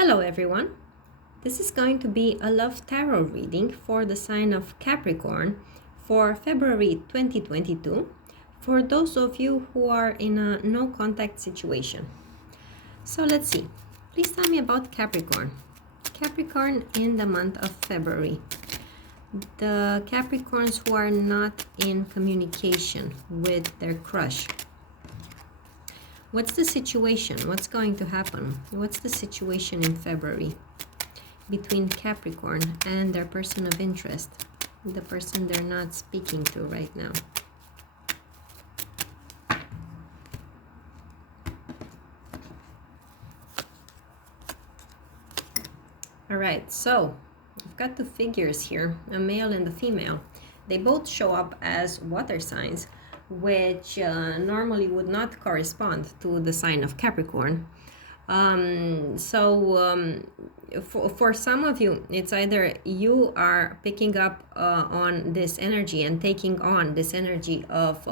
Hello everyone, this is going to be a love tarot reading for the sign of Capricorn for February 2022 for those of you who are in a no contact situation. So let's see, please tell me about Capricorn. Capricorn in the month of February. The Capricorns who are not in communication with their crush. What's the situation? What's going to happen? What's the situation in February between Capricorn and their person of interest, the person they're not speaking to right now? All right, so I've got two figures here, a male and a female. They both show up as water signs, which normally would not correspond to the sign of Capricorn. For some of you, it's either you are picking up on this energy and taking on this energy of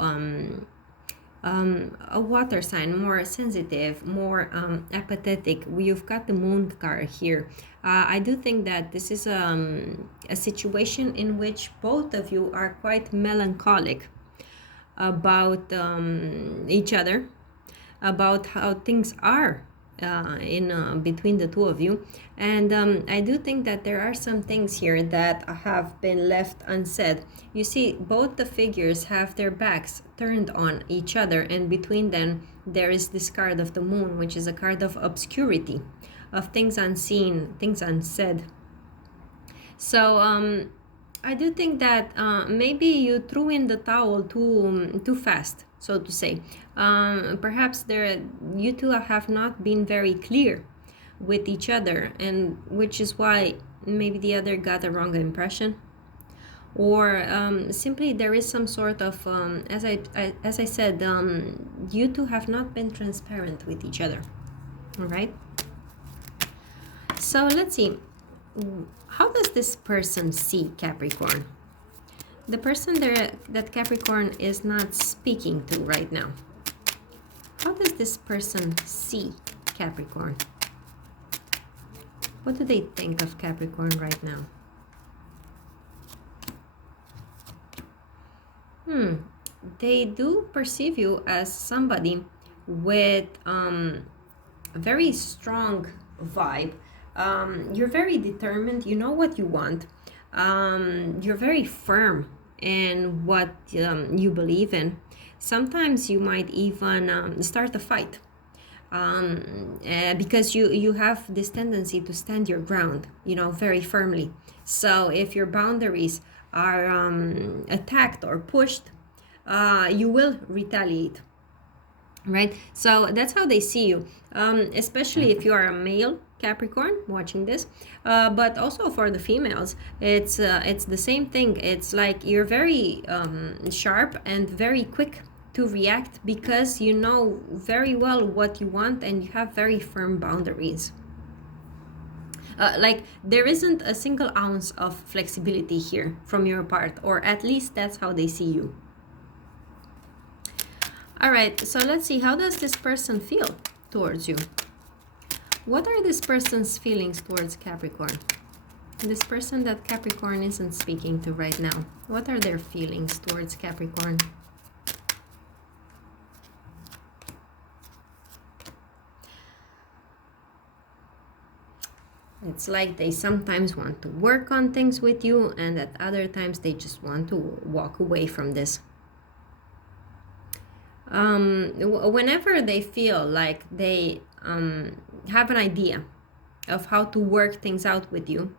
a water sign, more sensitive, more apathetic. You've got the moon card here. I do think that this is a situation in which both of you are quite melancholic about each other, about how things are in between the two of you. And I do think that there are some things here that have been left unsaid. You see, both the figures have their backs turned on each other, and between them there is this card of the moon, which is a card of obscurity, of things unseen, things unsaid. So I do think that maybe you threw in the towel too fast, so to say. Perhaps you two have not been very clear with each other, and which is why maybe the other got a wrong impression, or simply there is some sort of as I said, you two have not been transparent with each other. All right. So let's see. How does this person see Capricorn? The person that Capricorn is not speaking to right now. How does this person see Capricorn? What do they think of Capricorn right now? They do perceive you as somebody with a very strong vibe. You're very determined. You know what you want. You're very firm in what you believe in. Sometimes you might even start a fight because you have this tendency to stand your ground, very firmly. So if your boundaries are attacked or pushed, you will retaliate. Right? So that's how they see you, especially if you are a male Capricorn watching this, but also for the females, it's the same thing. It's like you're very sharp and very quick to react because you know very well what you want and you have very firm boundaries. Like there isn't a single ounce of flexibility here from your part, or at least that's how they see you. All right, so let's see, how does this person feel towards you? What are this person's feelings towards Capricorn? This person that Capricorn isn't speaking to right now, what are their feelings towards Capricorn? It's like they sometimes want to work on things with you, and at other times they just want to walk away from this. Whenever they feel like they have an idea of how to work things out with you,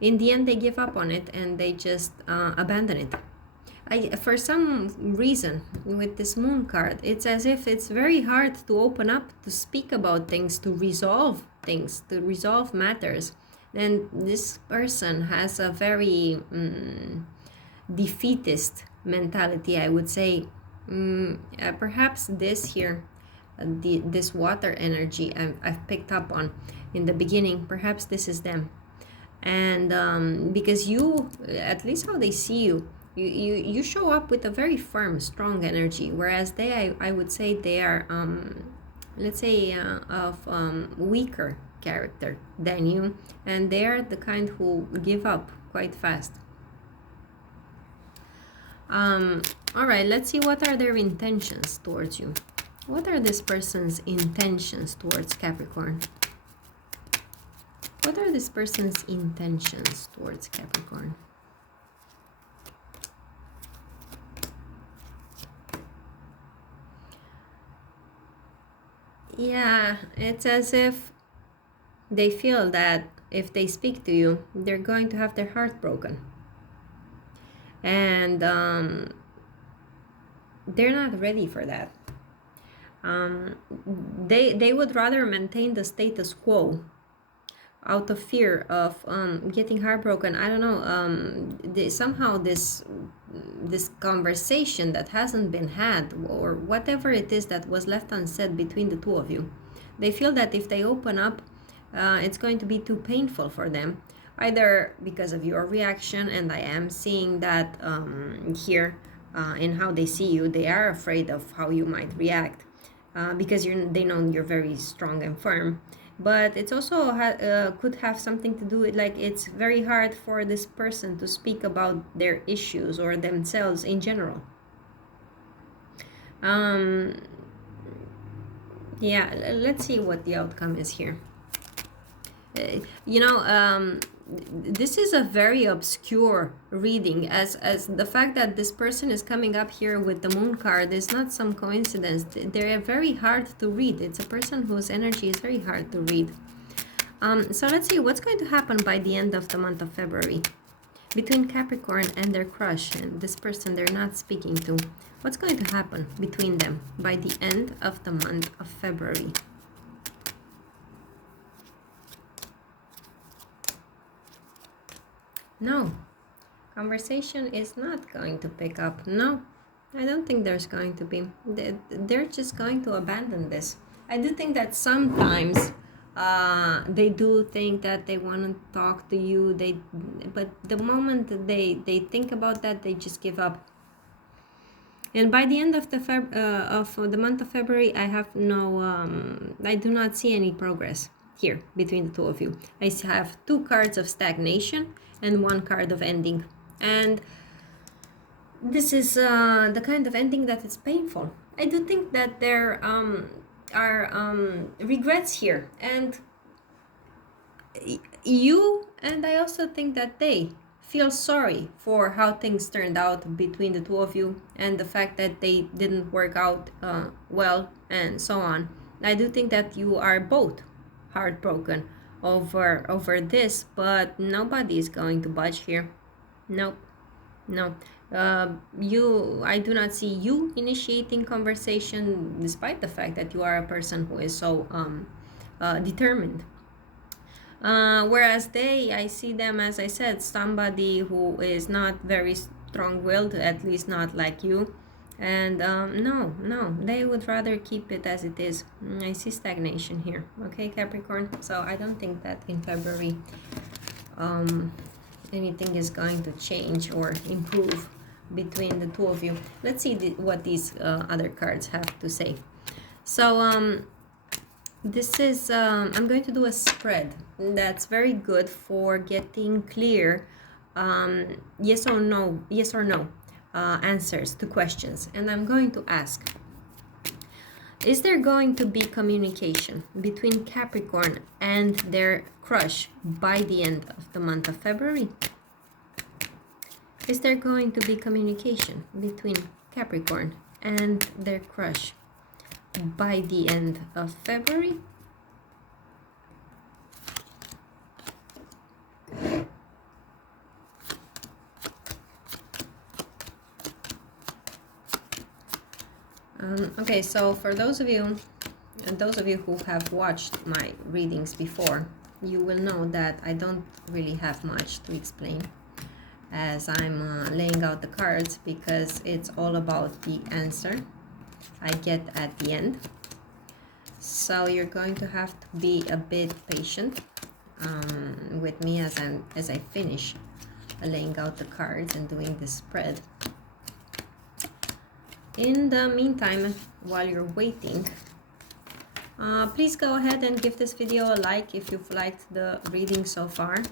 in the end they give up on it and they just abandon it. For some reason with this moon card, it's as if it's very hard to open up, to speak about things, to resolve things, to resolve matters. And this person has a very defeatist mentality, I would say. Perhaps this here, this water energy I've picked up on in the beginning, perhaps this is them. And because you, at least how they see you, you show up with a very firm, strong energy, whereas I would say they are let's say, of weaker character than you, and they are the kind who give up quite fast. All right, let's see, what are their intentions towards you? What are this person's intentions towards Capricorn? What are this person's intentions towards Capricorn? Yeah, it's as if they feel that if they speak to you, they're going to have their heart broken. And they're not ready for that. They would rather maintain the status quo out of fear of getting heartbroken. I don't know, somehow this conversation that hasn't been had, or whatever it is that was left unsaid between the two of you, they feel that if they open up, it's going to be too painful for them, either because of your reaction, and I am seeing that here in how they see you. They are afraid of how you might react, because they know you're very strong and firm. But it's also could have something to do with, like, it's very hard for this person to speak about their issues or themselves in general. Yeah, let's see what the outcome is here. You know, this is a very obscure reading, as the fact that this person is coming up here with the moon card is not some coincidence. They're very hard to read. It's a person whose energy is very hard to read. So let's see what's going to happen by the end of the month of February between Capricorn and their crush, and this person they're not speaking to. What's going to happen between them by the end of the month of February? No, conversation is not going to pick up. No, I don't think there's going to be. They're just going to abandon this. I do think that sometimes they do think that they want to talk to you. But the moment they think about that, they just give up. And by the end of the month of February, I have I do not see any progress here between the two of you. I have 2 cards of stagnation and 1 card of ending, and this is the kind of ending that is painful. I do think that there are regrets here, and I also think that they feel sorry for how things turned out between the two of you, and the fact that they didn't work out well, and so on. I do think that you are both heartbroken over this, but nobody is going to budge here. Nope. No. I do not see you initiating conversation, despite the fact that you are a person who is so determined. Whereas I see them, as I said, somebody who is not very strong-willed, at least not like you. And no, they would rather keep it as it is. I see stagnation here. Okay, Capricorn. So I don't think that in February anything is going to change or improve between the two of you. Let's see what these other cards have to say. So this is I'm going to do a spread that's very good for getting clear yes or no answers to questions. And I'm going to ask, is there going to be communication between Capricorn and their crush by the end of the month of February? Is there going to be communication between Capricorn and their crush by the end of February? Okay, so for those of you who have watched my readings before, you will know that I don't really have much to explain as I'm laying out the cards, because it's all about the answer I get at the end. So you're going to have to be a bit patient with me as I finish laying out the cards and doing this spread. In the meantime, while you're waiting, Please go ahead and give this video a like if you've liked the reading so far.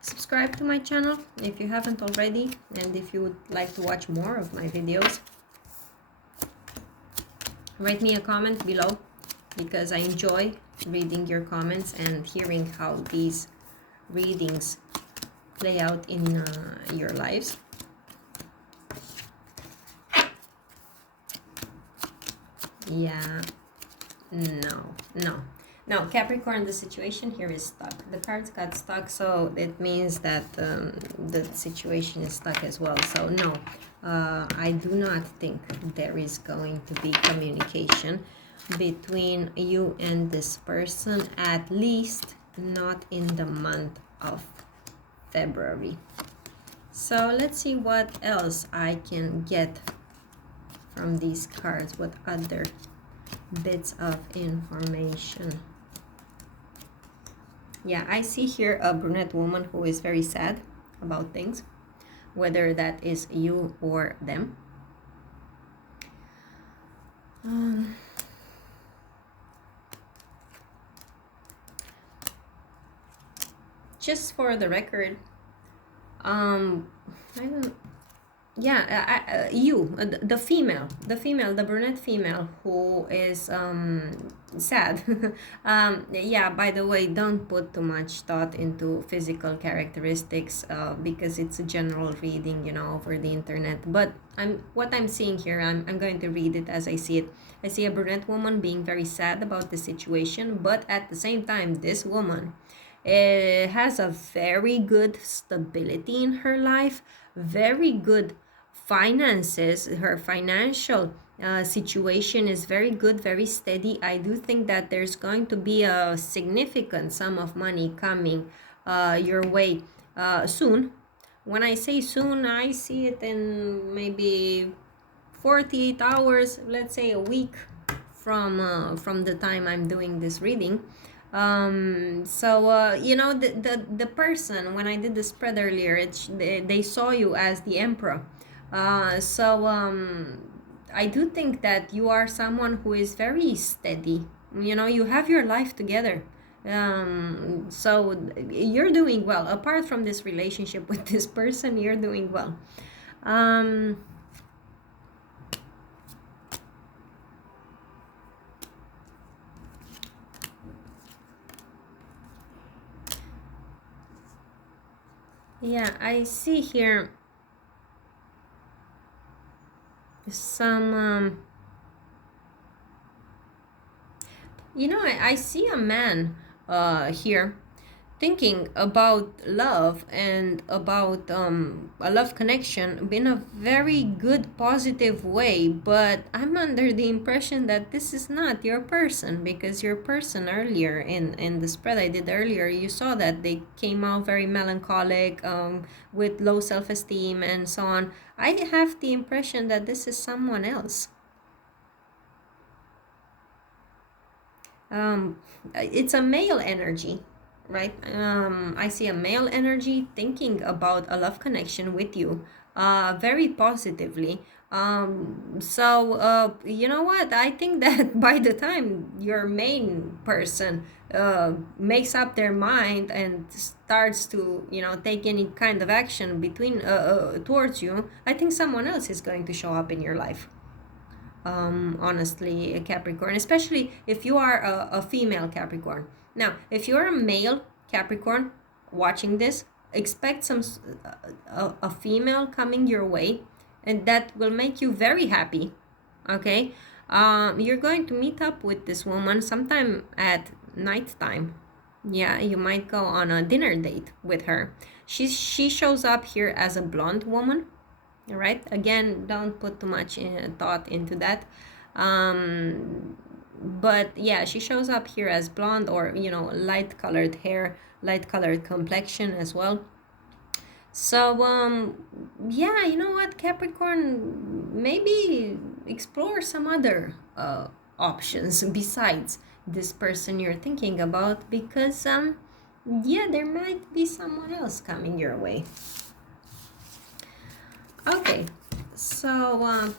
Subscribe to my channel if you haven't already, and if you would like to watch more of my videos, write me a comment below, because I enjoy reading your comments and hearing how these readings play out in your lives. Yeah, no, Capricorn, the situation here is stuck. The cards got stuck, so it means that the situation is stuck as well. So no, I do not think there is going to be communication between you and this person, at least not in the month of February. So let's see what else I can get from these cards. What other bits of information? Yeah, I see here a brunette woman who is very sad about things, whether that is you or them. Just for the record, I don't. Yeah, the female, the brunette female who is sad. Yeah, by the way, don't put too much thought into physical characteristics, because it's a general reading, you know, over the internet. But what I'm seeing here, I'm going to read it as I see it. I see a brunette woman being very sad about the situation, but at the same time, this woman has a very good stability in her life, very good finances. Her financial situation is very good, very steady. I do think that there's going to be a significant sum of money coming your way soon. When I say soon, I see it in maybe 48 hours, let's say a week from the time I'm doing this reading. You know, the person, when I did the spread earlier, they saw you as the emperor. I do think that you are someone who is very steady. You know, you have your life together. So you're doing well. Apart from this relationship with this person, you're doing well. Yeah, I see here some you know, I see a man here thinking about love and about a love connection in a very good positive way, but I'm under the impression that this is not your person, because your person earlier in the spread I did earlier, you saw that they came out very melancholic, with low self-esteem and so on. I have the impression that this is someone else. It's a male energy, right? I see a male energy thinking about a love connection with you, very positively. You know what? I think that by the time your main person makes up their mind and starts to, you know, take any kind of action towards you, I think someone else is going to show up in your life. Honestly, a Capricorn, especially if you are a female Capricorn. Now, if you're a male Capricorn watching this, expect a female coming your way, and that will make you very happy. Okay, you're going to meet up with this woman sometime at nighttime. Yeah, you might go on a dinner date with her. She shows up here as a blonde woman. All right, again, don't put too much thought into that, but yeah, she shows up here as blonde, or, you know, light colored hair, light colored complexion as well. So yeah, you know what, Capricorn, maybe explore some other options besides this person you're thinking about, because yeah, there might be someone else coming your way. Okay, so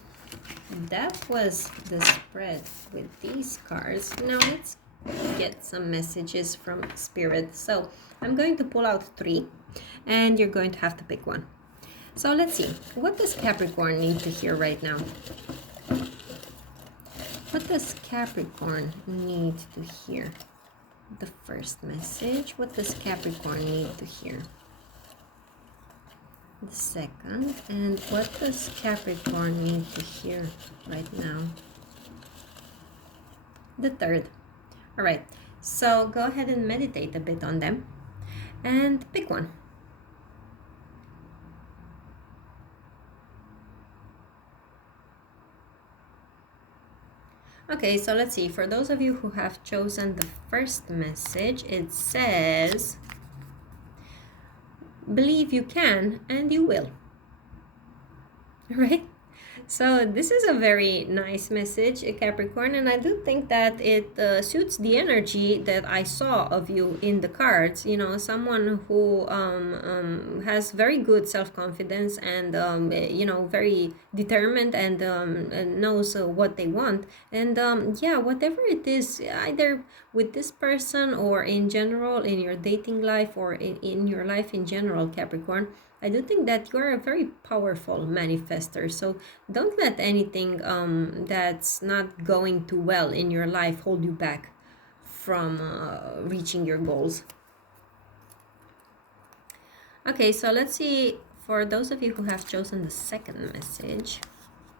That was the spread with these cards. Now let's get some messages from Spirit. So I'm going to pull out 3 and you're going to have to pick one. So let's see. What does Capricorn need to hear right now? What does Capricorn need to hear? The first message. What does Capricorn need to hear? The second. And what does Capricorn need to hear right now? The third. All right. So go ahead and meditate a bit on them and pick one. Okay, so let's see. For those of you who have chosen the first message, it says, believe you can and you will. Right? So this is a very nice message, Capricorn, and I do think that it suits the energy that I saw of you in the cards. You know, someone who has very good self-confidence and, you know, very determined and knows what they want. And yeah, whatever it is, either with this person or in general in your dating life or in your life in general, Capricorn, I do think that you are a very powerful manifester. So don't let anything that's not going too well in your life hold you back from reaching your goals. Okay, so let's see. For those of you who have chosen the second message,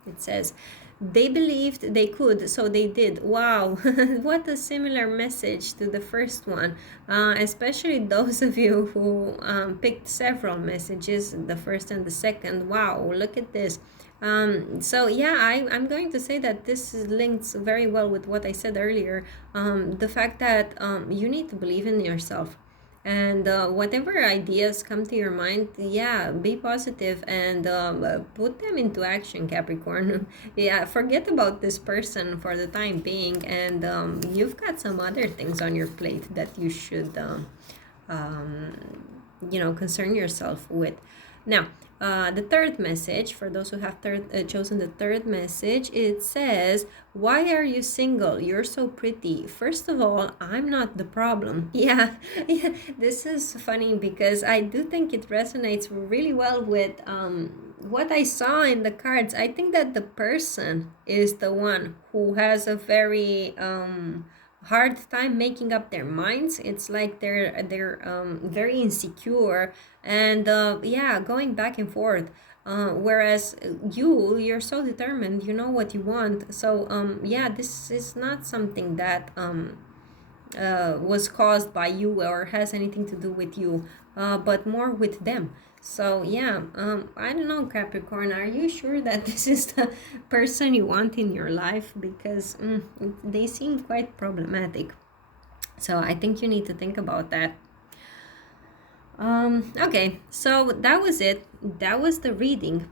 it says, they believed they could, so they did. Wow, what a similar message to the first one. Especially those of you who picked several messages, the first and the second. Wow, look at this. So yeah, I'm going to say that this links very well with what I said earlier. The fact that you need to believe in yourself. And whatever ideas come to your mind, yeah, be positive and put them into action, Capricorn. Yeah, forget about this person for the time being, and you've got some other things on your plate that you should, you know, concern yourself with. Now, the third message, for those who have chosen the third message, it says, why are you single? You're so pretty. First of all, I'm not the problem. Yeah, yeah, this is funny because I do think it resonates really well with what I saw in the cards. I think that the person is the one who has a very hard time making up their minds. It's like they're very insecure and yeah, going back and forth, whereas you're so determined, you know what you want. So yeah, this is not something that was caused by you or has anything to do with you, but more with them. So yeah, I don't know, Capricorn, are you sure that this is the person you want in your life? Because they seem quite problematic. So I think you need to think about that. Okay, so that was it. That was the reading.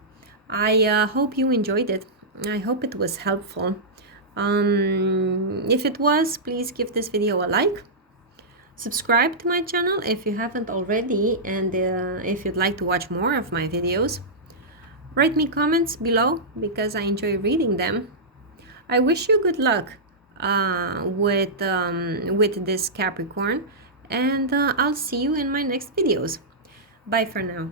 I hope you enjoyed it. I hope it was helpful. If it was, please give this video a like. Subscribe to my channel if you haven't already, and if you'd like to watch more of my videos. Write me comments below because I enjoy reading them. I wish you good luck with this Capricorn, and I'll see you in my next videos. Bye for now.